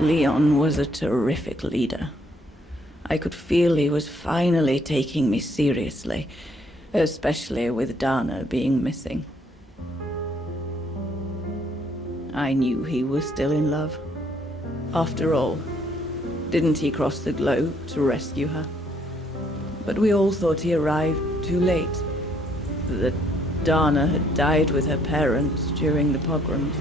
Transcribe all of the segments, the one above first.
Leon was a terrific leader. I could feel he was finally taking me seriously, especially with Dana being missing. I knew he was still in love. After all, didn't he cross the globe to rescue her? But we all thought he arrived too late. That Dana had died with her parents during the pogroms.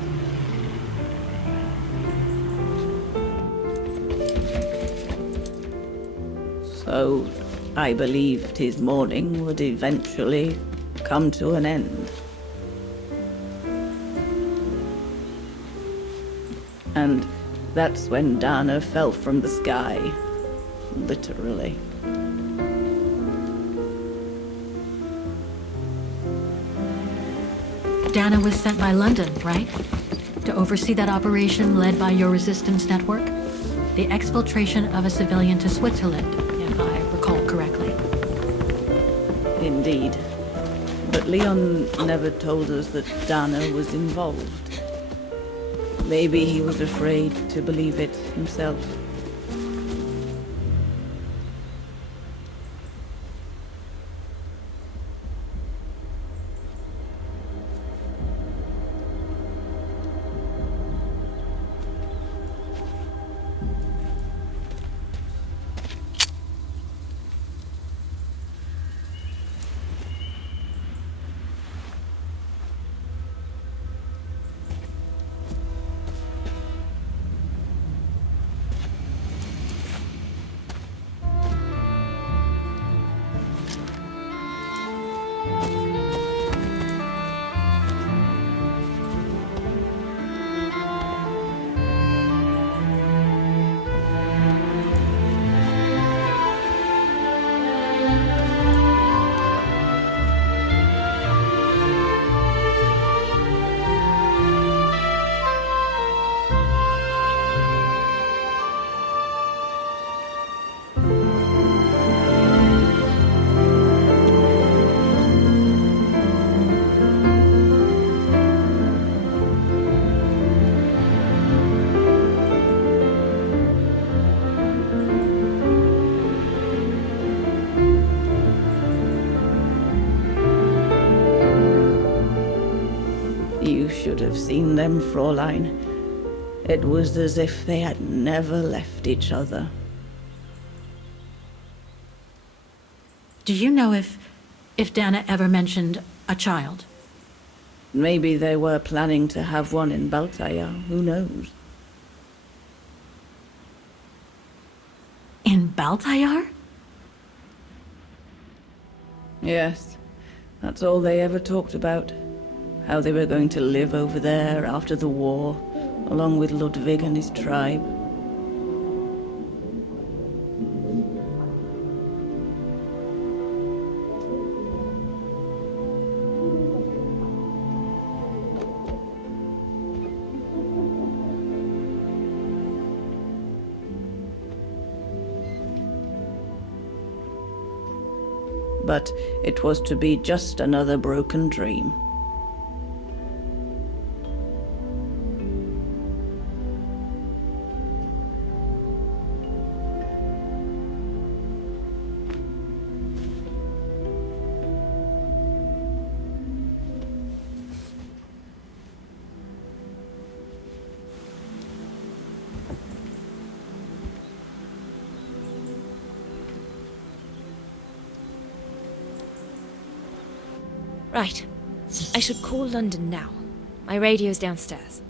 So, I believed his mourning would eventually come to an end. And that's when Dana fell from the sky, literally. Dana was sent by London, right? To oversee that operation led by your resistance network? The exfiltration of a civilian to Switzerland, if I recall correctly. Indeed. But Leon never told us that Dana was involved. Maybe he was afraid to believe it himself. You should have seen them, Fräulein. It was as if they had never left each other. Do you know if Dana ever mentioned a child? Maybe they were planning to have one in Baltaya, who knows? In Baltayar? Yes, that's all they ever talked about. How they were going to live over there after the war, along with Ludwig and his tribe. But it was to be just another broken dream. Right. I should call London now. My radio's downstairs.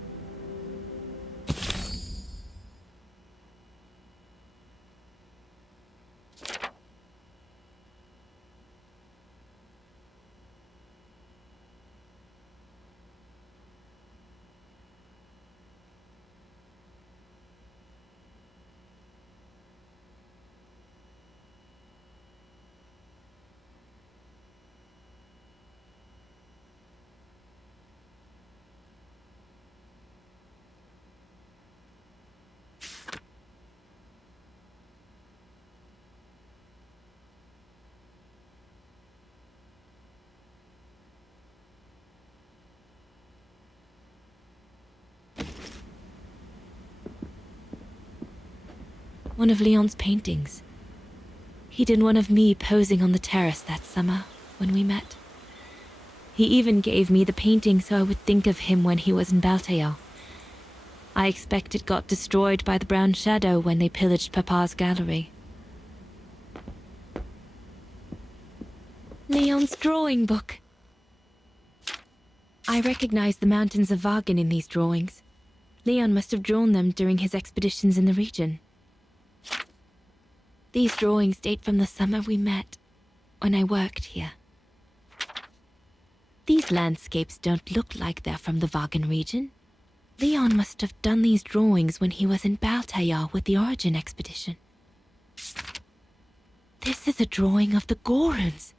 One of Leon's paintings. He did one of me posing on the terrace that summer when we met. He even gave me the painting so I would think of him when he was in Baltail. I expect it got destroyed by the Brown Shadow when they pillaged Papa's gallery. Leon's drawing book. I recognize the mountains of Vagen in these drawings. Leon must have drawn them during his expeditions in the region. These drawings date from the summer we met, when I worked here. These landscapes don't look like they're from the Vagen region. Leon must have done these drawings when he was in Baltail with the Origin expedition. This is a drawing of the Goruns.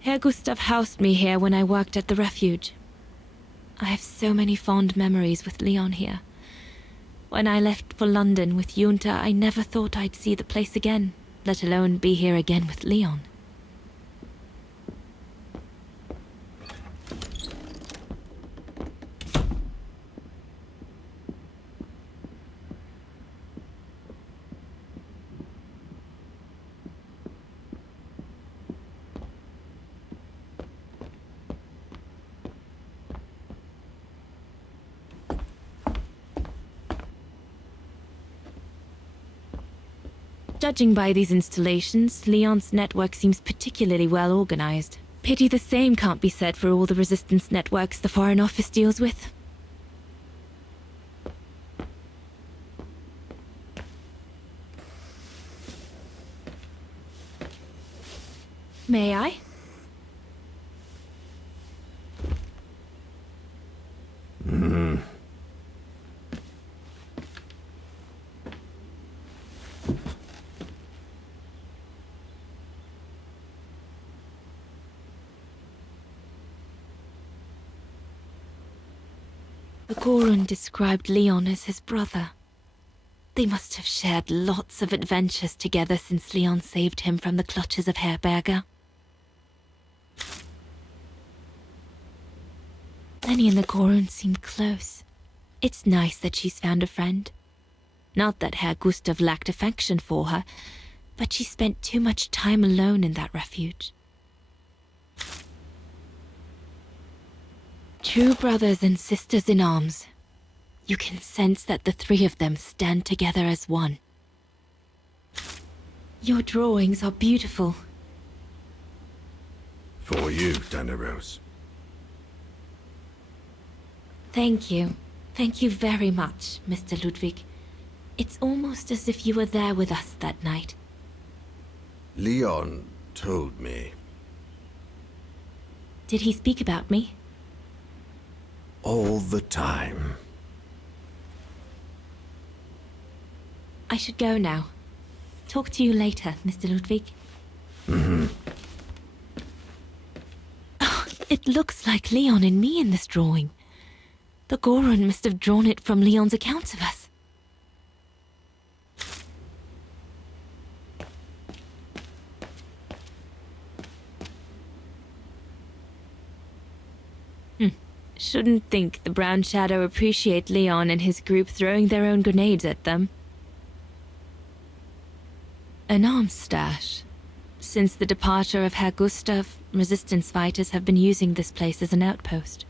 Herr Gustav housed me here when I worked at the refuge. I have so many fond memories with Leon here. When I left for London with Junta, I never thought I'd see the place again, let alone be here again with Leon. Judging by these installations, Leon's network seems particularly well organized. Pity the same can't be said for all the resistance networks the Foreign Office deals with. May I? The Gorun described Leon as his brother. They must have shared lots of adventures together since Leon saved him from the clutches of Herberger. Lenny and the Gorun seem close. It's nice that she's found a friend. Not that Herr Gustav lacked affection for her, but she spent too much time alone in that refuge. True brothers and sisters in arms. You can sense that the three of them stand together as one. Your drawings are beautiful. For you, Dannerose. Thank you. Thank you very much, Mr. Ludwig. It's almost as if you were there with us that night. Leon told me. Did he speak about me? All the time. I should go now. Talk to you later, Mr. Ludwig. Oh, it looks like Leon and me in this drawing. The Gorun must have drawn it from Leon's accounts of us. Shouldn't think the Brown Shadow appreciate Leon and his group throwing their own grenades at them. An arms stash. Since the departure of Herr Gustav, resistance fighters have been using this place as an outpost.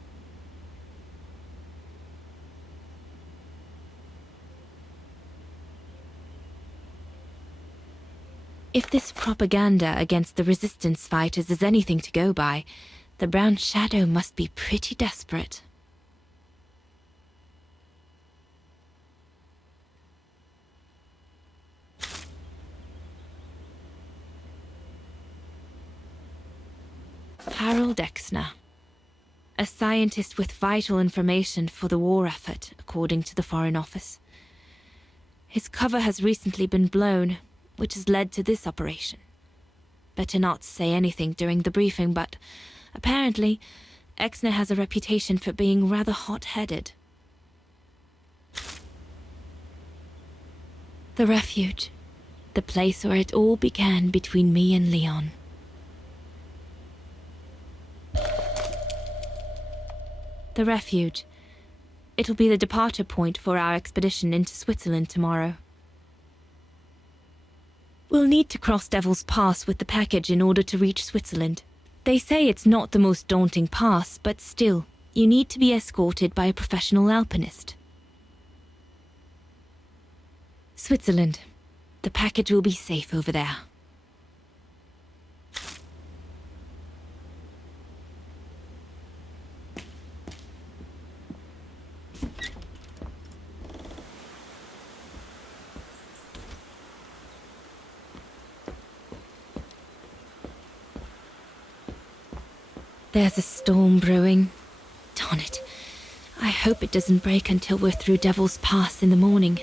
If this propaganda against the resistance fighters is anything to go by, the Brown Shadow must be pretty desperate. Harold Exner. A scientist with vital information for the war effort, according to the Foreign Office. His cover has recently been blown, which has led to this operation. Better not say anything during the briefing, but apparently, Exner has a reputation for being rather hot-headed. The refuge. The place where it all began between me and Leon. The refuge. It'll be the departure point for our expedition into Switzerland tomorrow. We'll need to cross Devil's Pass with the package in order to reach Switzerland. They say it's not the most daunting pass, but still, you need to be escorted by a professional alpinist. Switzerland. The package will be safe over there. There's a storm brewing. Darn it. I hope it doesn't break until we're through Devil's Pass in the morning.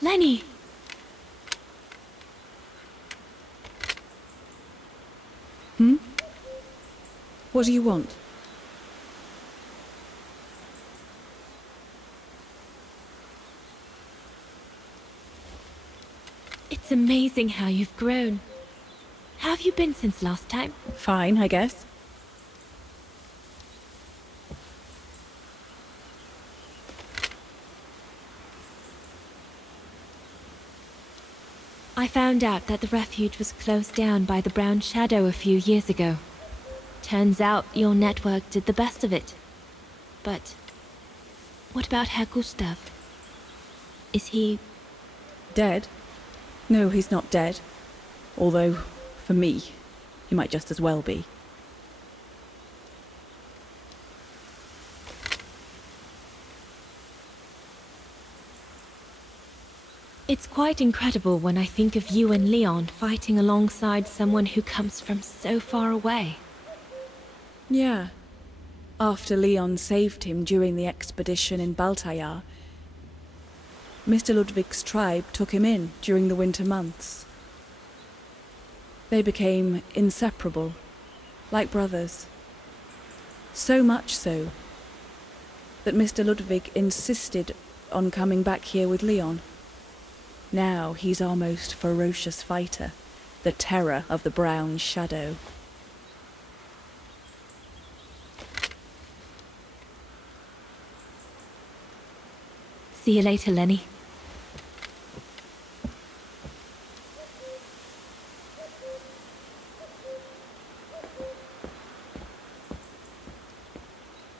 Lenny! What do you want? It's amazing how you've grown. How have you been since last time? Fine, I guess. I found out that the refuge was closed down by the Brown Shadow a few years ago. Turns out your network did the best of it. But what about Herr Gustav? Is he... Dead? No, he's not dead. Although, for me, he might just as well be. It's quite incredible when I think of you and Leon fighting alongside someone who comes from so far away. Yeah. After Leon saved him during the expedition in Baltayar, Mr. Ludwig's tribe took him in during the winter months. They became inseparable, like brothers. So much so that Mr. Ludwig insisted on coming back here with Leon. Now he's our most ferocious fighter, the terror of the Brown Shadow. See you later, Lenny.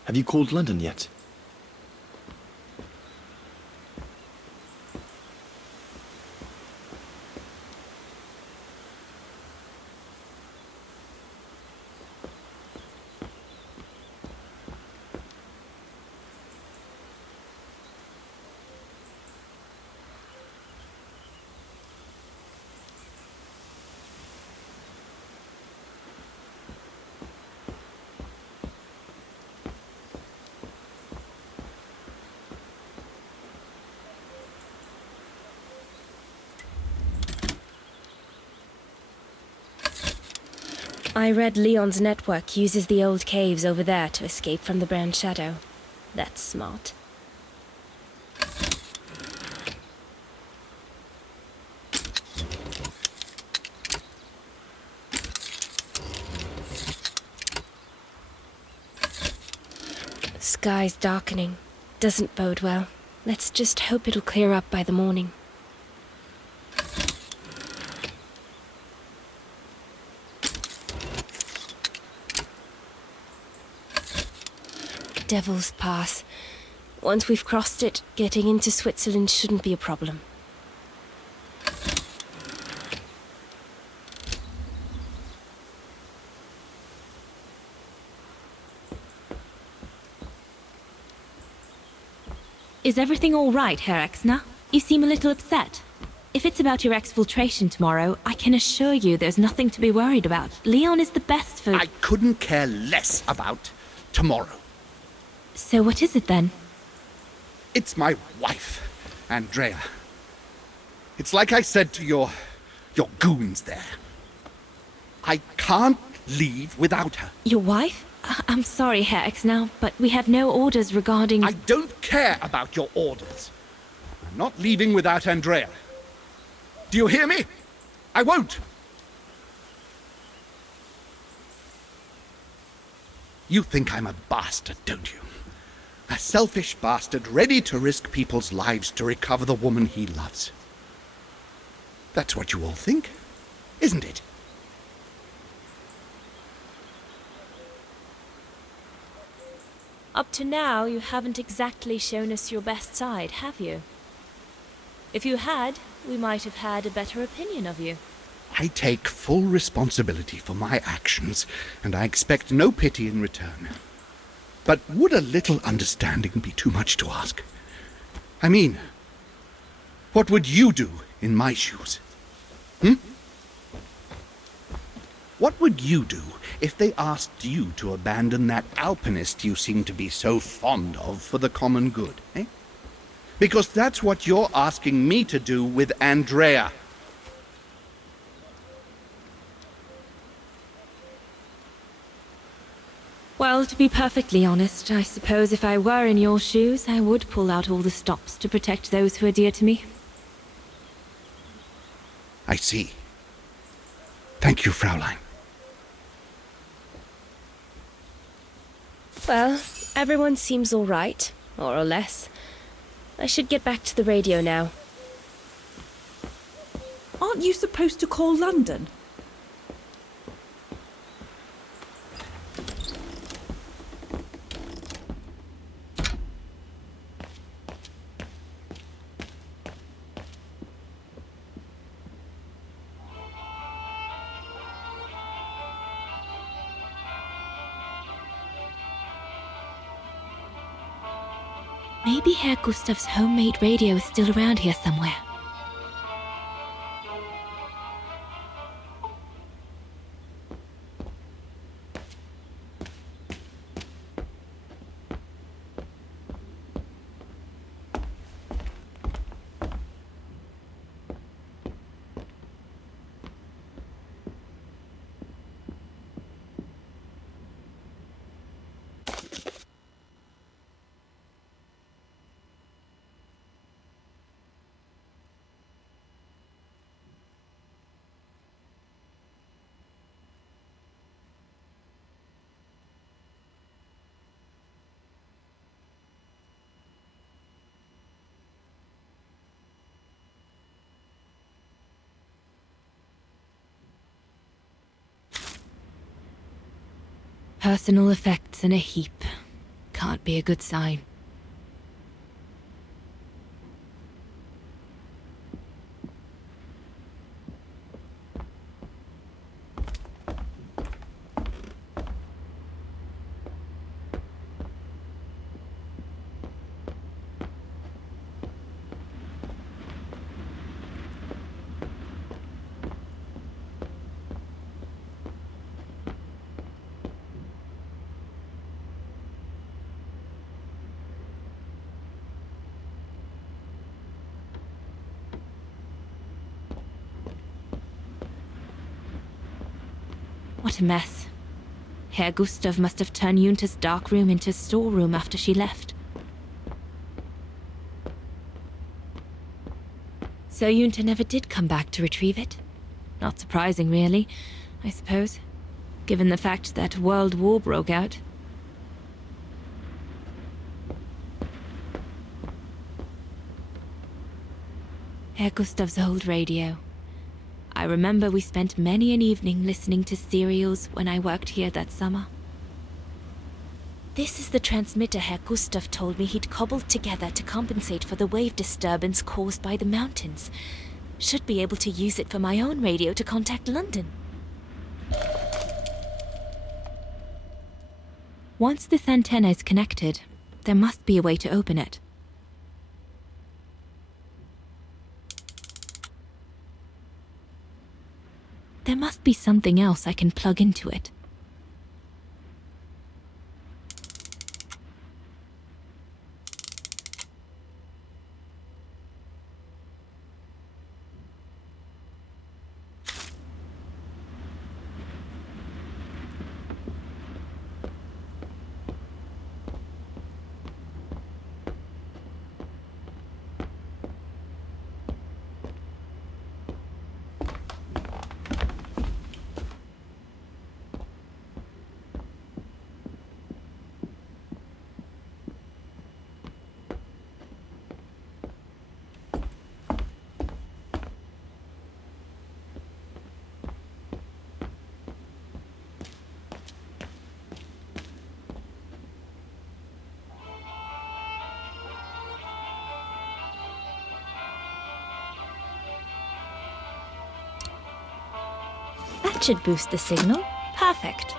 Have you called London yet? I read Leon's network uses the old caves over there to escape from the Brown Shadow. That's smart. Sky's darkening. Doesn't bode well. Let's just hope it'll clear up by the morning. Devil's Pass. Once we've crossed it, getting into Switzerland shouldn't be a problem. Is everything all right, Herr Exner? You seem a little upset. If it's about your exfiltration tomorrow, I can assure you there's nothing to be worried about. Leon is the best for... I couldn't care less about tomorrow. So what is it then? It's my wife, Andrea. It's like I said to your goons there. I can't leave without her. Your wife? I'm sorry, Herr X now, but we have no orders regarding... I don't care about your orders. I'm not leaving without Andrea. Do you hear me? I won't! You think I'm a bastard, don't you? A selfish bastard ready to risk people's lives to recover the woman he loves. That's what you all think, isn't it? Up to now, you haven't exactly shown us your best side, have you? If you had, we might have had a better opinion of you. I take full responsibility for my actions, and I expect no pity in return. But would a little understanding be too much to ask? I mean, what would you do in my shoes? What would you do if they asked you to abandon that alpinist you seem to be so fond of for the common good, eh? Because that's what you're asking me to do with Andrea. Well, to be perfectly honest, I suppose if I were in your shoes, I would pull out all the stops to protect those who are dear to me. I see. Thank you, Fraulein. Well, everyone seems all right, more or less. I should get back to the radio now. Aren't you supposed to call London? Maybe Herr Gustav's homemade radio is still around here somewhere. Personal effects in a heap. Can't be a good sign. What a mess. Herr Gustav must have turned Junta's dark room into a storeroom after she left. So Junta never did come back to retrieve it? Not surprising, really, I suppose, given the fact that World War broke out. Herr Gustav's old radio. I remember we spent many an evening listening to serials when I worked here that summer. This is the transmitter Herr Gustav told me he'd cobbled together to compensate for the wave disturbance caused by the mountains. Should be able to use it for my own radio to contact London. Once this antenna is connected, there must be a way to open it. There must be something else I can plug into it. That should boost the signal. Perfect.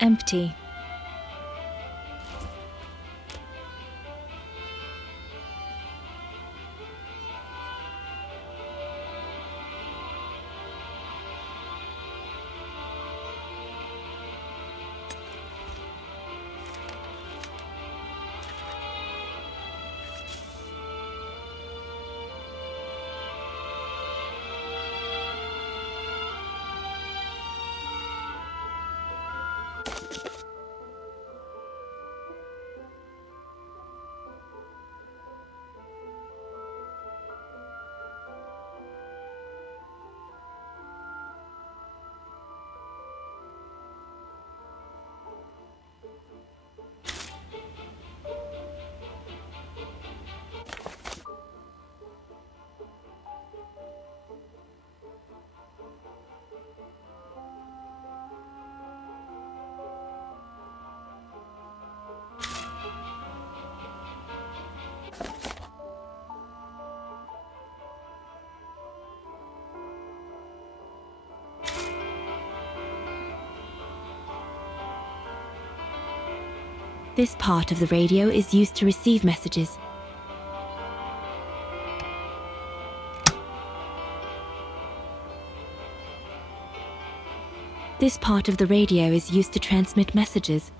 Empty. This part of the radio is used to receive messages. This part of the radio is used to transmit messages.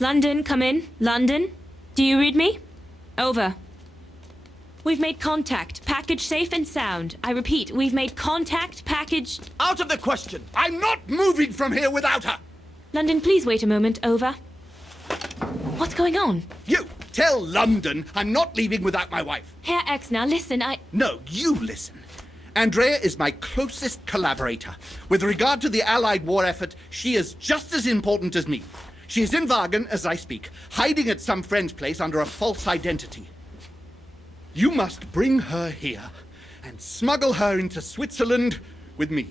London, come in. London? Do you read me? Over. We've made contact. Package safe and sound. I repeat, we've made contact. Package... Out of the question! I'm not moving from here without her! London, please wait a moment. Over. What's going on? You tell London I'm not leaving without my wife. Herr X, now listen, No, you listen. Andrea is my closest collaborator. With regard to the Allied war effort, she is just as important as me. She is in Wagen as I speak, hiding at some friend's place under a false identity. You must bring her here and smuggle her into Switzerland with me.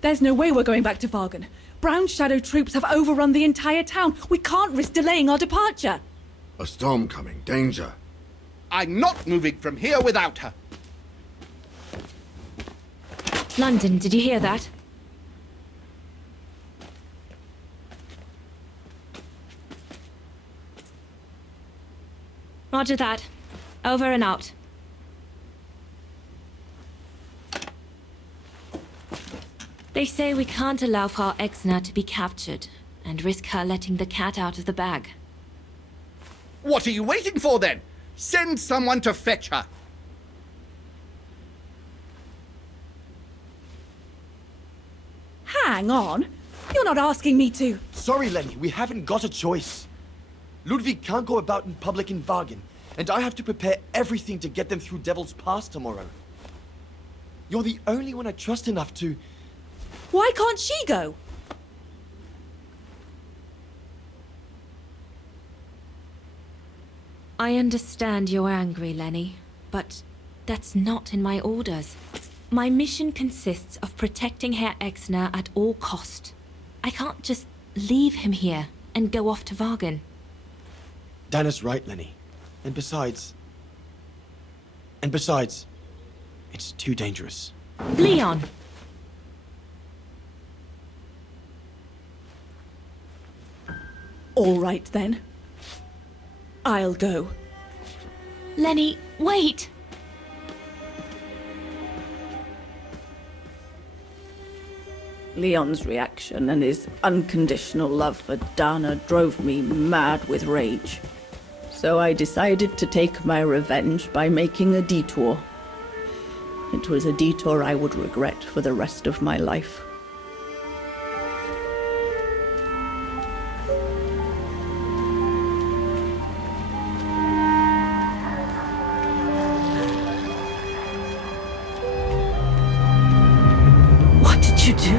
There's no way we're going back to Wagen. Brown's shadow troops have overrun the entire town. We can't risk delaying our departure. A storm coming. Danger. I'm not moving from here without her. London, did you hear that? Roger that. Over and out. They say we can't allow Frau Exner to be captured and risk her letting the cat out of the bag. What are you waiting for then? Send someone to fetch her. Hang on. You're not asking me to. Sorry, Lenny, we haven't got a choice. Ludwig can't go about in public in Wagen, and I have to prepare everything to get them through Devil's Pass tomorrow. You're the only one I trust enough to... Why can't she go? I understand you're angry, Lenny, but that's not in my orders. My mission consists of protecting Herr Exner at all cost. I can't just leave him here and go off to Wagen. Dana's right, Lenny. And besides, it's too dangerous. Leon! All right then. I'll go. Lenny, wait! Leon's reaction and his unconditional love for Dana drove me mad with rage. So I decided to take my revenge by making a detour. It was a detour I would regret for the rest of my life. What did you do?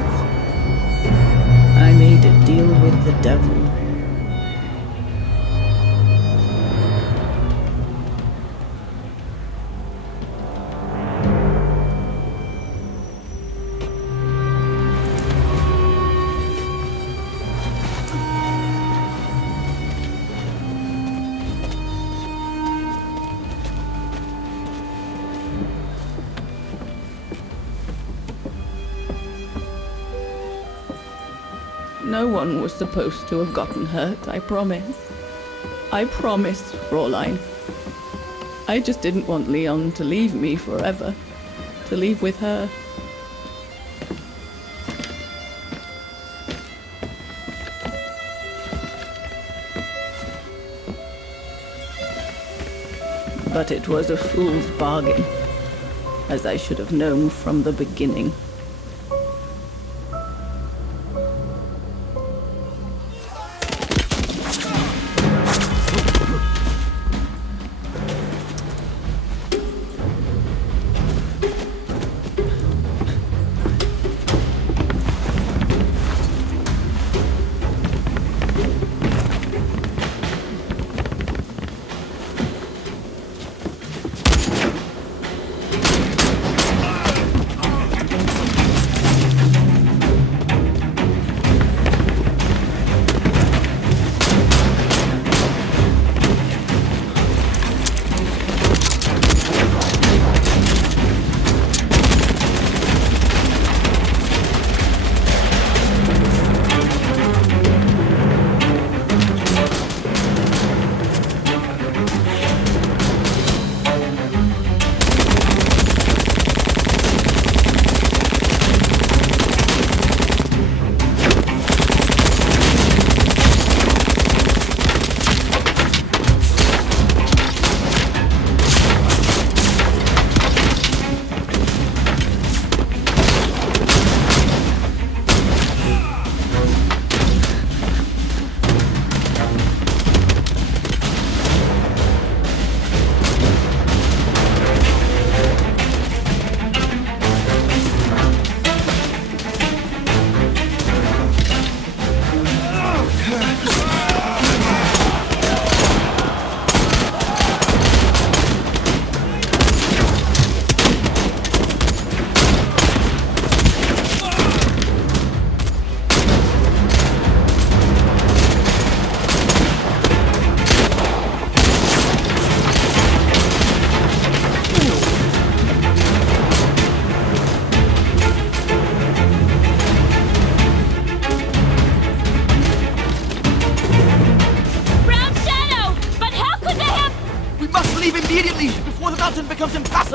I made a deal with the devil. No one was supposed to have gotten hurt, I promise. I promise, Fräulein. I just didn't want Leon to leave me forever. To leave with her. But it was a fool's bargain, as I should have known from the beginning.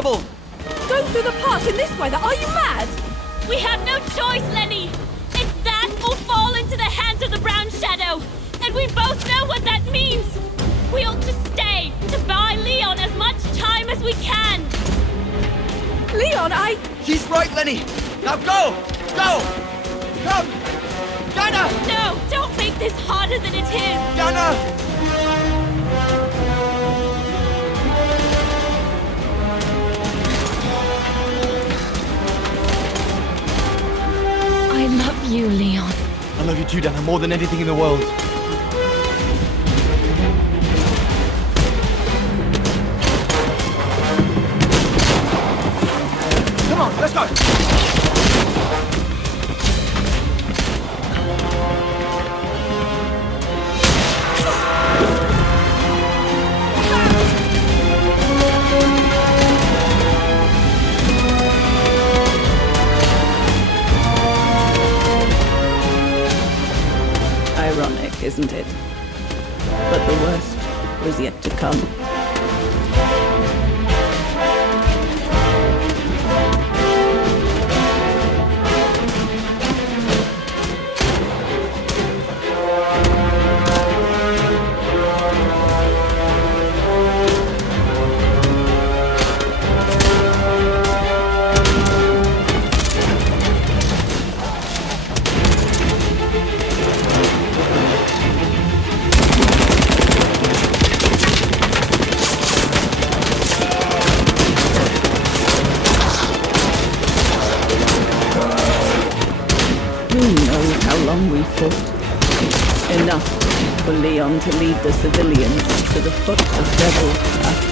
trouble! Go through the pass in this weather. Are you mad? We have no choice, Lenny! It's that or fall into the hands of the Brown Shadow! And we both know what that means! We ought to stay, to buy Leon as much time as we can! Leon, She's right, Lenny! Now go! Go! Come! Dana! No, don't make this harder than it is! Dana! I love you, Leon. I love you too, Dana, more than anything in the world. Come on, let's go! Ironic, isn't it? But the worst was yet to come. Who knows how long we fought? Enough for Leon to lead the civilians to the foot of Devil's Path.